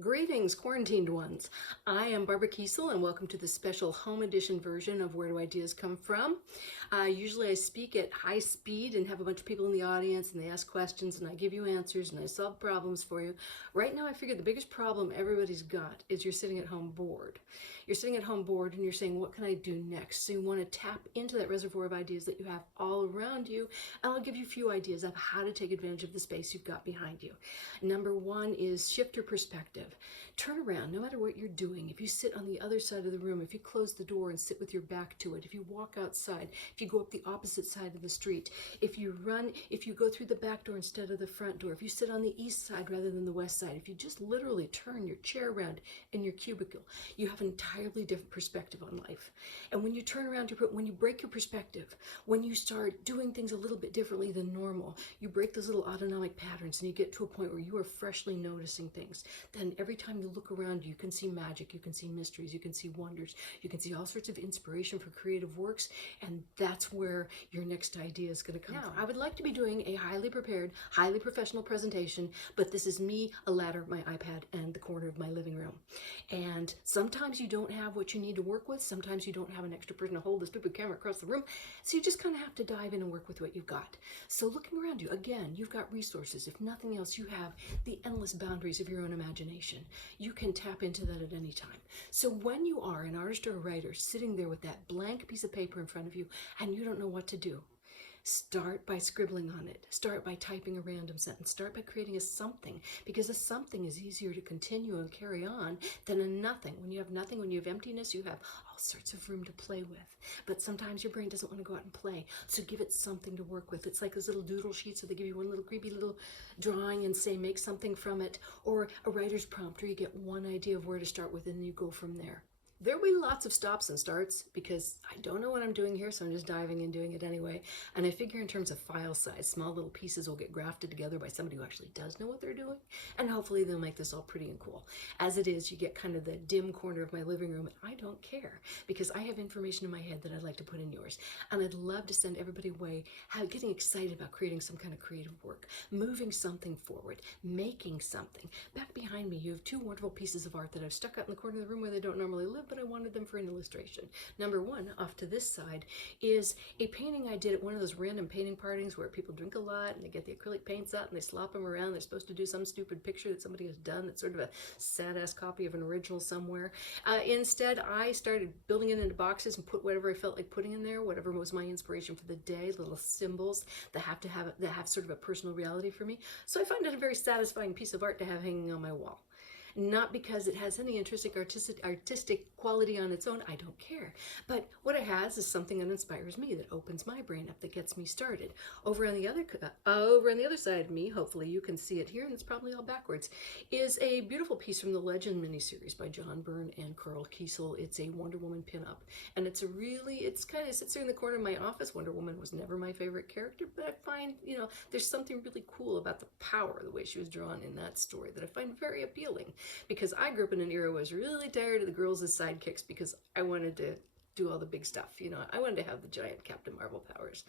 Greetings, quarantined ones. I am Barbara Kesel, and welcome to the special home edition version of Where Do Ideas Come From? Usually I speak at high speed and have a bunch of people in the audience, and they ask questions, and I give you answers, and I solve problems for you. Right now I figure the biggest problem everybody's got is you're sitting at home bored. You're sitting at home bored and you're saying, what can I do next? So you want to tap into that reservoir of ideas that you have all around you, and I'll give you a few ideas of how to take advantage of the space you've got behind you. Number one is shift your perspective. Turn around, no matter what you're doing. If you sit on the other side of the room, if you close the door and sit with your back to it, if you walk outside, if you go up the opposite side of the street, if you run, if you go through the back door instead of the front door, if you sit on the east side rather than the west side, if you just literally turn your chair around in your cubicle, you have an entirely different perspective on life. And when you turn around, when you break your perspective, when you start doing things a little bit differently than normal, you break those little autonomic patterns and you get to a point where you are freshly noticing things. Then every time you look around, you can see magic, you can see mysteries, you can see wonders, you can see all sorts of inspiration for creative works, and that's where your next idea is going to come from. I would like to be doing a highly prepared, highly professional presentation, but this is me, a ladder, my iPad, and the corner of my living room. And sometimes you don't have what you need to work with, sometimes you don't have an extra person to hold the stupid camera across the room, so you just kind of have to dive in and work with what you've got. So looking around you, again, you've got resources. If nothing else, you have the endless boundaries of your own imagination. You can tap into that at any time. So when you are an artist or a writer sitting there with that blank piece of paper in front of you and you don't know what to do, start by scribbling on it. Start by typing a random sentence. Start by creating a something, because a something is easier to continue and carry on than a nothing. When you have nothing, when you have emptiness, you have all sorts of room to play with. But sometimes your brain doesn't want to go out and play, so give it something to work with. It's like those little doodle sheets, so they give you one little creepy little drawing and say make something from it, or a writer's prompt where you get one idea of where to start with and then you go from there. There will be lots of stops and starts because I don't know what I'm doing here, so I'm just diving and doing it anyway. And I figure in terms of file size, small little pieces will get grafted together by somebody who actually does know what they're doing, and hopefully they'll make this all pretty and cool. As it is, you get kind of the dim corner of my living room, and I don't care because I have information in my head that I'd like to put in yours. And I'd love to send everybody away getting excited about creating some kind of creative work, moving something forward, making something. Back behind me, you have two wonderful pieces of art that I've stuck out in the corner of the room where they don't normally live, but I wanted them for an illustration. Number one, off to this side, is a painting I did at one of those random painting parties where people drink a lot and they get the acrylic paints out and they slop them around. They're supposed to do some stupid picture that somebody has done that's sort of a sad-ass copy of an original somewhere. Instead, I started building it into boxes and put whatever I felt like putting in there, whatever was my inspiration for the day, little symbols that have sort of a personal reality for me. So I find it a very satisfying piece of art to have hanging on my wall. Not because it has any interesting artistic quality on its own, I don't care. But what it has is something that inspires me, that opens my brain up, that gets me started. Over on the other side of me, hopefully you can see it here, and it's probably all backwards, is a beautiful piece from the Legend miniseries by John Byrne and Carl Kesel. It's a Wonder Woman pinup, and it's kind of sits there in the corner of my office. Wonder Woman was never my favorite character, but I find, there's something really cool about the power, the way she was drawn in that story, that I find very appealing. Because I grew up in an era where I was really tired of the girls as sidekicks because I wanted to do all the big stuff. I wanted to have the giant Captain Marvel powers.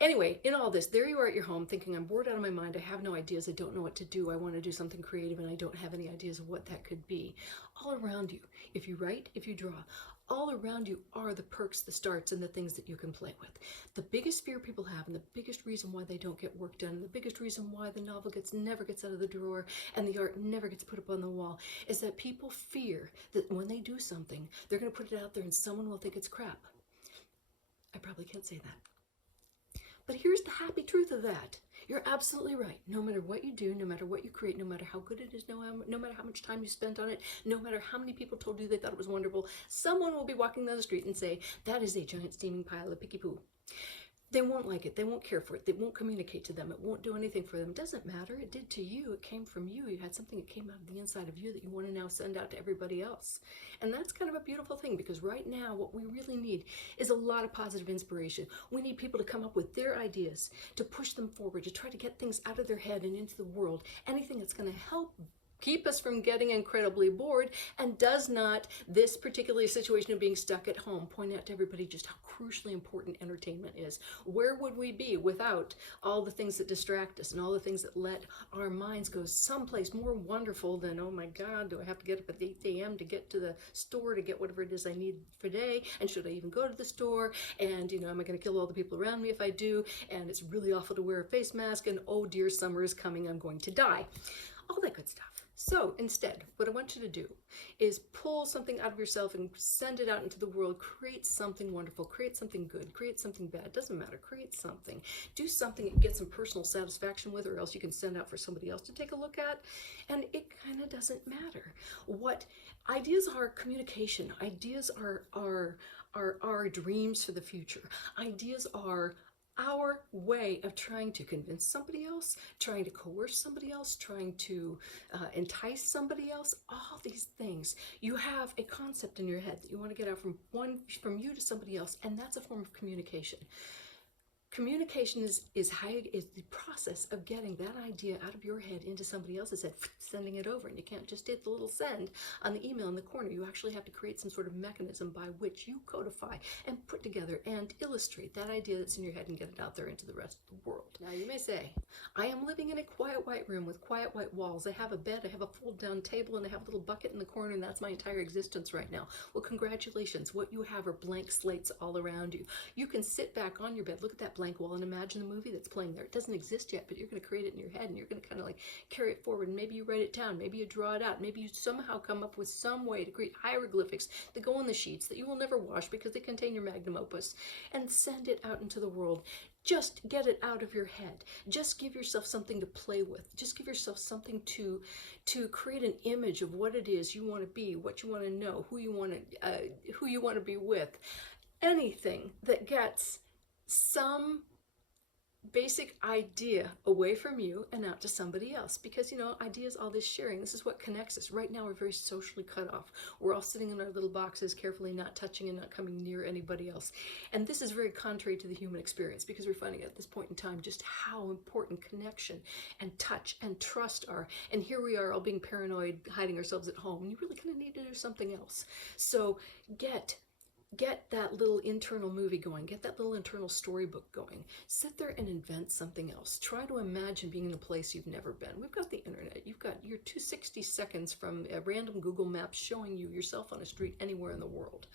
Anyway, in all this, there you are at your home thinking, I'm bored out of my mind, I have no ideas, I don't know what to do, I want to do something creative and I don't have any ideas of what that could be. All around you, if you write, if you draw, all around you are the perks, the starts, and the things that you can play with. The biggest fear people have, and the biggest reason why they don't get work done, and the biggest reason why the novel never gets out of the drawer and the art never gets put up on the wall, is that people fear that when they do something, they're going to put it out there and someone will think it's crap. I probably can't say that. But here's the happy truth of that. You're absolutely right. No matter what you do, no matter what you create, no matter how good it is, no matter how much time you spent on it, no matter how many people told you they thought it was wonderful, someone will be walking down the street and say, that is a giant steaming pile of picky poo. They won't like it. They won't care for it. They won't communicate to them. It won't do anything for them. It doesn't matter. It did to you. It came from you. You had something that came out of the inside of you that you want to now send out to everybody else. And that's kind of a beautiful thing, because right now what we really need is a lot of positive inspiration. We need people to come up with their ideas, to push them forward, to try to get things out of their head and into the world. Anything that's going to help keep us from getting incredibly bored, and does not this particular situation of being stuck at home point out to everybody just how crucially important entertainment is? Where would we be without all the things that distract us and all the things that let our minds go someplace more wonderful than, oh my God, do I have to get up at 8 a.m. to get to the store to get whatever it is I need for today? And should I even go to the store? And, you know, am I going to kill all the people around me if I do? And it's really awful to wear a face mask. And oh dear, summer is coming, I'm going to die. All that good stuff. So instead, what I want you to do is pull something out of yourself and send it out into the world. Create something wonderful, create something good, create something bad, doesn't matter, create something. Do something that you get some personal satisfaction with, or else you can send out for somebody else to take a look at, and it kind of doesn't matter. What ideas are: communication. Ideas are our dreams for the future. Ideas are our way of trying to convince somebody else, trying to coerce somebody else, trying to entice somebody else. All these things. You have a concept in your head that you want to get out from you to somebody else, and that's a form of communication. Communication is the process of getting that idea out of your head into somebody else's head, sending it over. And you can't just hit the little send on the email in the corner. You actually have to create some sort of mechanism by which you codify and put together and illustrate that idea that's in your head and get it out there into the rest of the world. Now you may say, I am living in a quiet white room with quiet white walls. I have a bed, I have a fold down table, and I have a little bucket in the corner, and that's my entire existence right now. Well, congratulations. What you have are blank slates all around you. You can sit back on your bed, look at that blank wall, and imagine the movie that's playing there. It doesn't exist yet, but you're going to create it in your head, and you're going to kind of like carry it forward, and maybe you write it down, maybe you draw it out, maybe you somehow come up with some way to create hieroglyphics that go on the sheets that you will never wash because they contain your magnum opus, and send it out into the world. Just get it out of your head. Just give yourself something to play with. Just give yourself something to create an image of what it is you want to be, what you want to know, who you want to be with. Anything that gets some basic idea away from you and out to somebody else, because, you know, ideas, all this sharing, this is what connects us. Right now we're very socially cut off. We're all sitting in our little boxes, carefully not touching and not coming near anybody else, and this is very contrary to the human experience, because we're finding at this point in time just how important connection and touch and trust are. And here we are all being paranoid, hiding ourselves at home, and you really kind of need to do something else. So get that little internal movie going, get that little internal storybook going. Sit there and invent something else. Try to imagine being in a place you've never been. We've got the internet. You've got your 260 seconds from a random Google Maps showing you yourself on a street anywhere in the world.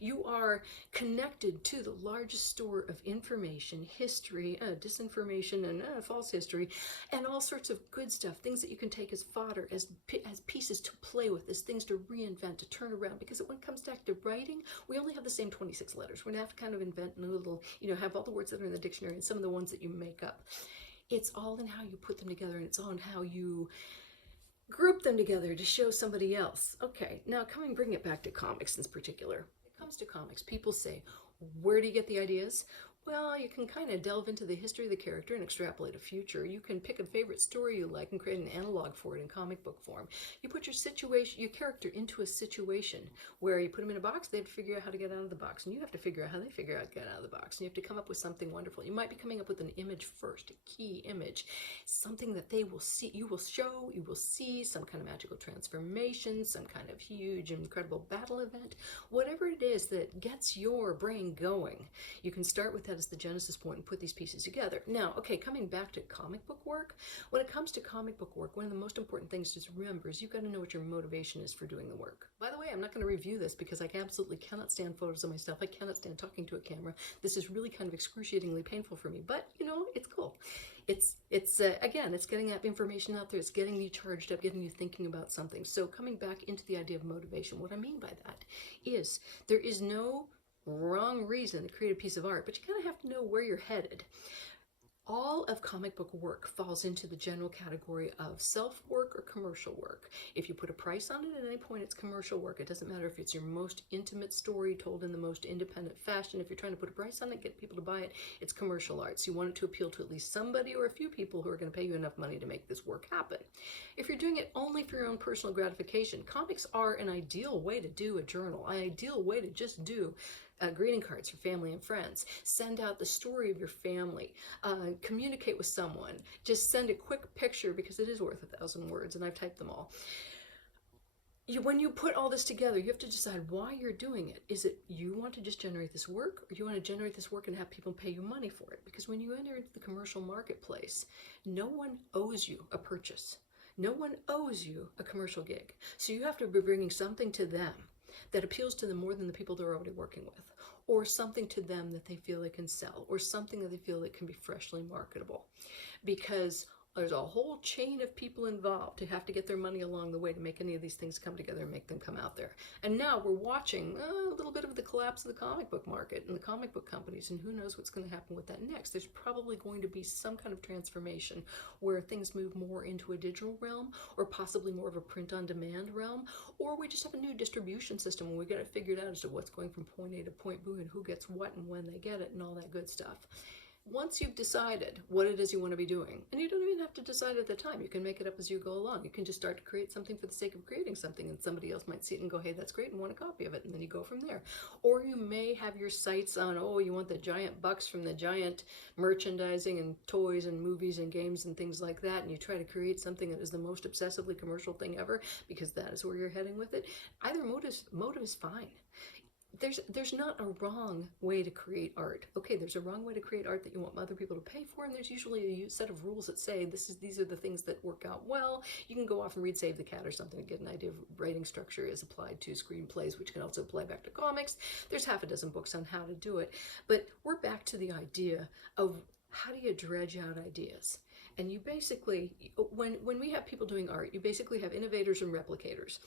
You are connected to the largest store of information, history, disinformation, and false history, and all sorts of good stuff, things that you can take as fodder, as pieces to play with, as things to reinvent, to turn around. Because when it comes back to writing, we only have the same 26 letters. We're going to have to kind of invent a little, you know, have all the words that are in the dictionary and some of the ones that you make up. It's all in how you put them together, and it's all in how you group them together to show somebody else. Okay, now bring it back to comics in particular. When it comes to comics, people say, where do you get the ideas? Well, you can kind of delve into the history of the character and extrapolate a future. You can pick a favorite story you like and create an analog for it in comic book form. You put your character into a situation where you put them in a box, they have to figure out how to get out of the box, and you have to figure out how they figure out to get out of the box, and you have to come up with something wonderful. You might be coming up with an image first, a key image, something that they will see, you will see some kind of magical transformation, some kind of huge, incredible battle event, whatever it is that gets your brain going. You can start with that as the genesis point and put these pieces together. Now, okay, coming back to comic book work, when it comes to comic book work, one of the most important things to remember is you've got to know what your motivation is for doing the work. By the way, I'm not going to review this because I absolutely cannot stand photos of myself. I cannot stand talking to a camera. This is really kind of excruciatingly painful for me, but you know, it's cool. It's again, it's getting that information out there. It's getting you charged up, getting you thinking about something. So coming back into the idea of motivation, what I mean by that is there is no wrong reason to create a piece of art, but you kind of have to know where you're headed. All of comic book work falls into the general category of self-work or commercial work. If you put a price on it at any point, it's commercial work. It doesn't matter if it's your most intimate story told in the most independent fashion. If you're trying to put a price on it, get people to buy it, it's commercial art. So you want it to appeal to at least somebody or a few people who are going to pay you enough money to make this work happen. If you're doing it only for your own personal gratification, comics are an ideal way to do a journal, an ideal way to just do greeting cards for family and friends. Send out the story of your family. Communicate with someone. Just send a quick picture, because it is worth 1,000 words, and I've typed them all. When you put all this together, you have to decide why you're doing it. Is it you want to just generate this work, or do you want to generate this work and have people pay you money for it? Because when you enter into the commercial marketplace, no one owes you a purchase. No one owes you a commercial gig. So you have to be bringing something to them that appeals to them more than the people they're already working with, or something to them that they feel they can sell, or something that they feel that can be freshly marketable. Because there's a whole chain of people involved who have to get their money along the way to make any of these things come together and make them come out there. And now we're watching a little bit of the collapse of the comic book market and the comic book companies, and who knows what's going to happen with that next. There's probably going to be some kind of transformation where things move more into a digital realm, or possibly more of a print-on-demand realm, or we just have a new distribution system and we got it figured out as to what's going from point A to point B and who gets what and when they get it and all that good stuff. Once you've decided what it is you want to be doing, and you don't even have to decide at the time, you can make it up as you go along. You can just start to create something for the sake of creating something, and somebody else might see it and go, hey, that's great, and want a copy of it, and then you go from there. Or you may have your sights on, oh, you want the giant bucks from the giant merchandising and toys and movies and games and things like that, and you try to create something that is the most obsessively commercial thing ever, because that is where you're heading with it. Either motive is fine. There's not a wrong way to create art. Okay, there's a wrong way to create art that you want other people to pay for, and there's usually a set of rules that say these are the things that work out well. You can go off and read Save the Cat or something to get an idea of writing structure as applied to screenplays, which can also apply back to comics. There's half a dozen books on how to do it. But we're back to the idea of how do you dredge out ideas? And you basically, when we have people doing art, you basically have innovators and replicators.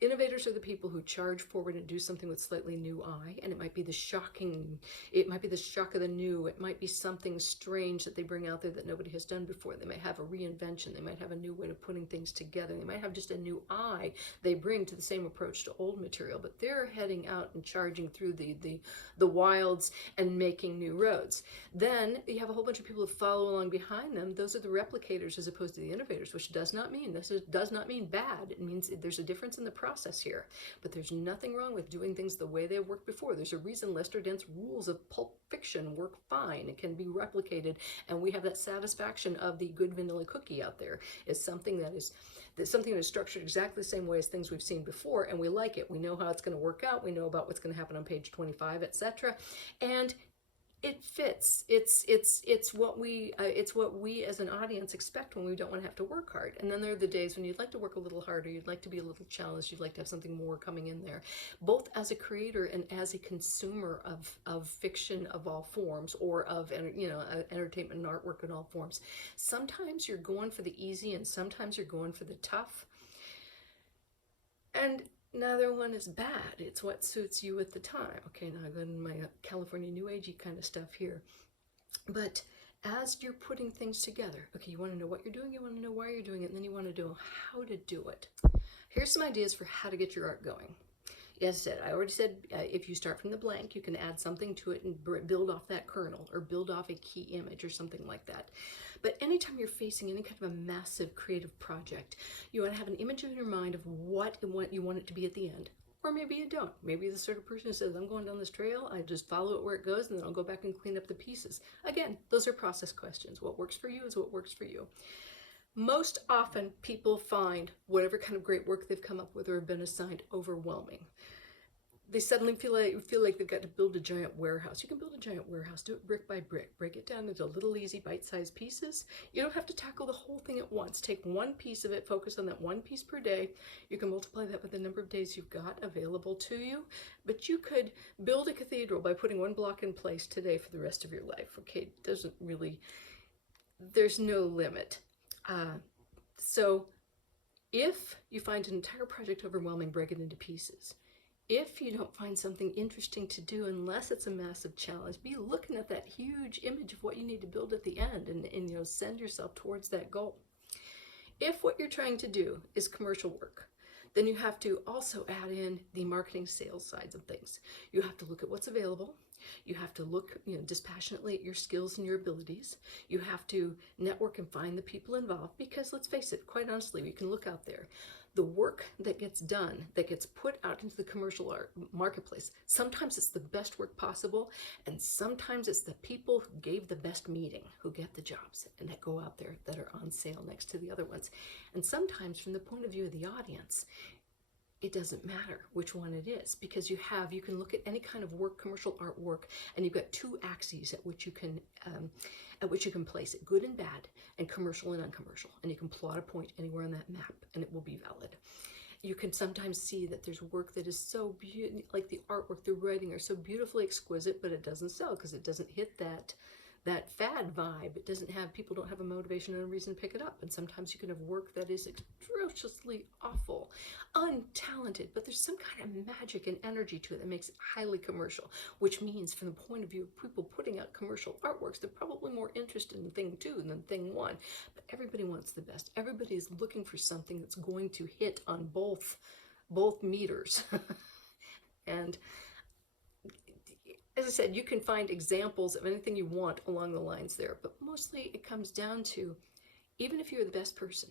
Innovators are the people who charge forward and do something with slightly new eye, and it might be the shock of the new, it might be something strange that they bring out there that nobody has done before. They might have a reinvention, they might have a new way of putting things together, they might have just a new eye they bring to the same approach to old material, but they're heading out and charging through the wilds and making new roads. Then you have a whole bunch of people who follow along behind them. Those are the replicators as opposed to the innovators, which does not mean bad. It means there's a difference in the process here, but there's nothing wrong with doing things the way they worked before. There's a reason Lester Dent's rules of pulp fiction work fine. It can be replicated, and we have that satisfaction of the good vanilla cookie out there. It's something that is structured exactly the same way as things we've seen before, and we like it. We know how it's going to work out. We know about what's going to happen on page 25, etc. And it fits. It's what we as an audience expect when we don't want to have to work hard. And then there are the days when you'd like to work a little harder, you'd like to be a little challenged, you'd like to have something more coming in there, both as a creator and as a consumer of fiction of all forms, or of entertainment and artwork in all forms. Sometimes you're going for the easy, and sometimes you're going for the tough. And neither one is bad. It's what suits you at the time. Okay, now I go into my California New Agey kind of stuff here. But as you're putting things together, okay, you want to know what you're doing, you want to know why you're doing it, and then you want to know how to do it. Here's some ideas for how to get your art going. As I already said, if you start from the blank, you can add something to it and build off that kernel, or build off a key image or something like that. But anytime you're facing any kind of a massive creative project, you want to have an image in your mind of what you want it to be at the end. Or maybe you don't. Maybe the sort of person who says, I'm going down this trail, I just follow it where it goes, and then I'll go back and clean up the pieces. Again, those are process questions. What works for you is what works for you. Most often, people find whatever kind of great work they've come up with or have been assigned overwhelming. They suddenly feel like they've got to build a giant warehouse. You can build a giant warehouse, do it brick by brick, break it down into little easy bite-sized pieces. You don't have to tackle the whole thing at once. Take one piece of it, focus on that one piece per day. You can multiply that with the number of days you've got available to you. But you could build a cathedral by putting one block in place today for the rest of your life. Okay, it doesn't really, there's no limit. So if you find an entire project overwhelming, break it into pieces. If you don't find something interesting to do, unless it's a massive challenge, be looking at that huge image of what you need to build at the end, and send yourself towards that goal. If what you're trying to do is commercial work, then you have to also add in the marketing sales sides of things. You have to look at what's available. You have to look dispassionately at your skills and your abilities. You have to network and find the people involved, because let's face it, quite honestly, you can look out there. The work that gets done, that gets put out into the commercial art marketplace, sometimes it's the best work possible, and sometimes it's the people who gave the best meeting who get the jobs and that go out there that are on sale next to the other ones. And sometimes from the point of view of the audience, it doesn't matter which one it is, because you can look at any kind of work, commercial artwork, and you've got two axes at which you can place it: good and bad, and commercial and uncommercial. And you can plot a point anywhere on that map, and it will be valid. You can sometimes see that there's work that is so beautiful, like the artwork, the writing are so beautifully exquisite, but it doesn't sell because it doesn't hit that fad vibe. It doesn't have, people don't have a motivation and a reason to pick it up. And sometimes you can have work that is atrociously awful, untalented, but there's some kind of magic and energy to it that makes it highly commercial, which means from the point of view of people putting out commercial artworks, they're probably more interested in thing 2 than thing 1. But everybody wants the best. Everybody is looking for something that's going to hit on both meters. And as I said, you can find examples of anything you want along the lines there, but mostly it comes down to, even if you're the best person,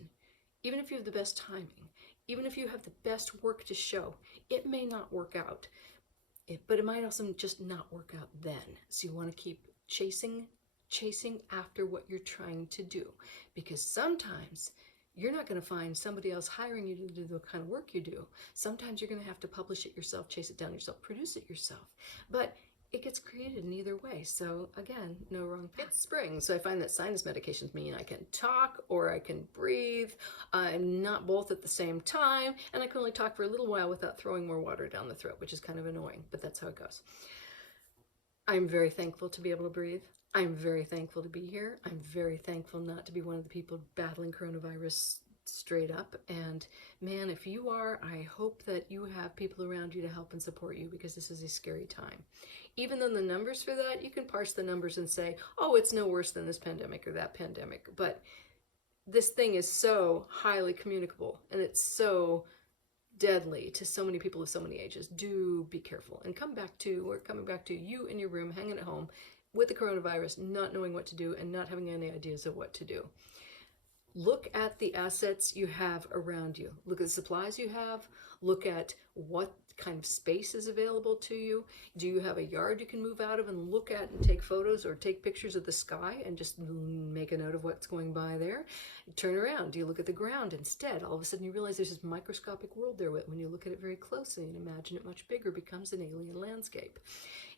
even if you have the best timing, even if you have the best work to show, it may not work out, but it might also just not work out then. So you want to keep chasing after what you're trying to do, because sometimes you're not going to find somebody else hiring you to do the kind of work you do. Sometimes you're going to have to publish it yourself, chase it down yourself, produce it yourself. But it gets created in either way. So again, no wrong path. It's spring, so I find that sinus medications mean I can talk or I can breathe, not both at the same time, and I can only talk for a little while without throwing more water down the throat, which is kind of annoying, but that's how it goes. I'm very thankful to be able to breathe. I'm very thankful to be here. I'm very thankful not to be one of the people battling coronavirus straight up. And man, if you are, I hope that you have people around you to help and support you, because this is a scary time. Even though the numbers for that, you can parse the numbers and say, oh, it's no worse than this pandemic or that pandemic. But this thing is so highly communicable, and it's so deadly to so many people of so many ages. Do be careful, and we're coming back to you in your room, hanging at home with the coronavirus, not knowing what to do and not having any ideas of what to do. Look at the assets you have around you. Look at the supplies you have. Look at what kind of space is available to you. Do you have a yard you can move out of and look at and take photos or take pictures of the sky and just make a note of what's going by there? Turn around. Do you look at the ground instead? All of a sudden you realize there's this microscopic world there when you look at it very closely and imagine it much bigger, becomes an alien landscape.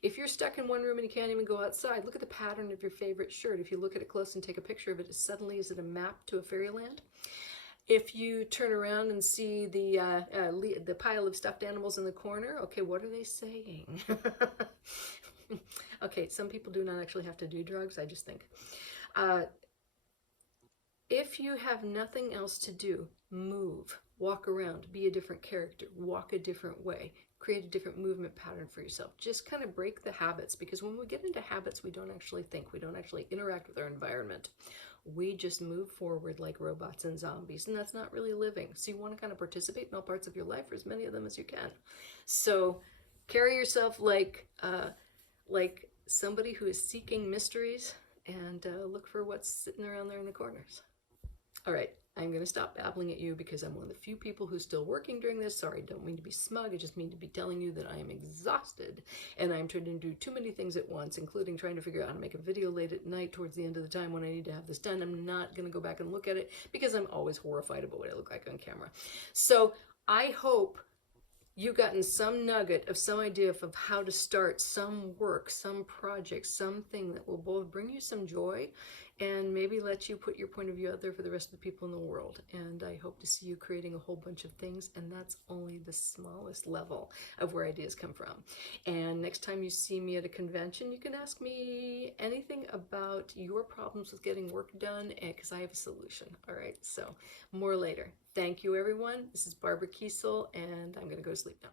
If you're stuck in one room and you can't even go outside, look at the pattern of your favorite shirt. If you look at it close and take a picture of it, suddenly is it a map to a fairyland? If you turn around and see the pile of stuffed animals in the corner, okay, what are they saying? Okay, some people do not actually have to do drugs, I just think. If you have nothing else to do, move, walk around, be a different character, walk a different way, create a different movement pattern for yourself. Just kind of break the habits, because when we get into habits, we don't actually think, we don't actually interact with our environment. We just move forward like robots and zombies, and that's not really living. So you want to kind of participate in all parts of your life, or as many of them as you can. So carry yourself like somebody who is seeking mysteries, and look for what's sitting around there in the corners. All right, I'm going to stop babbling at you because I'm one of the few people who's still working during this. Sorry, don't mean to be smug. I just mean to be telling you that I am exhausted and I'm trying to do too many things at once, including trying to figure out how to make a video late at night towards the end of the time when I need to have this done. I'm not going to go back and look at it because I'm always horrified about what I look like on camera. So I hope you've gotten some nugget of some idea of how to start some work, some project, something that will both bring you some joy and maybe let you put your point of view out there for the rest of the people in the world. And I hope to see you creating a whole bunch of things, and that's only the smallest level of where ideas come from. And next time you see me at a convention, you can ask me anything about your problems with getting work done, because I have a solution. All right, so more later. Thank you, everyone. This is Barbara Kesel, and I'm going to go to sleep now.